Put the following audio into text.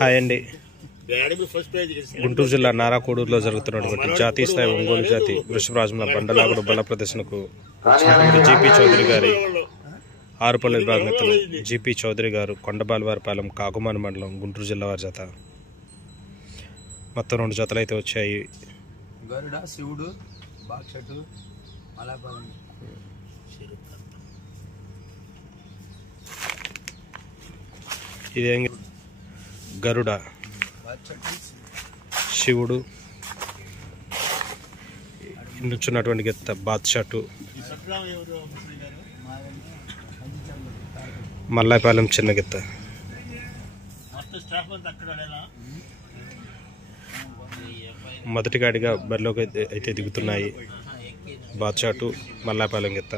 Hi అండి. గుంటూరు జిల్లా నారాకోడూరులో జరుగుతున్నటువంటి జాతీయ స్థాయి ఒంగోలు జాతి వృషభరాజుల బండలాగుడు బల ప్రదర్శనకు జీపీ చౌదరి గారి ఆరుపల్లి విభాగ నేతలు జీపీ చౌదరి గారు కొండబాలవారిపాలెం కాకుమాని మండలం గుంటూరు జిల్లా వారి జత. మొత్తం 2 జతలు అయితే వచ్చాయి. ఇదే గరుడ, శివుడు, నుంచున్నటువంటి గెత్త బాద్షాటు, మల్లాయపాలెం చిన్న గెత్త. మొదటి గాడిగా బరిలోకి అయితే దిగుతున్నాయి బాద్షాటు, మల్లాయపాలెం గెత్త.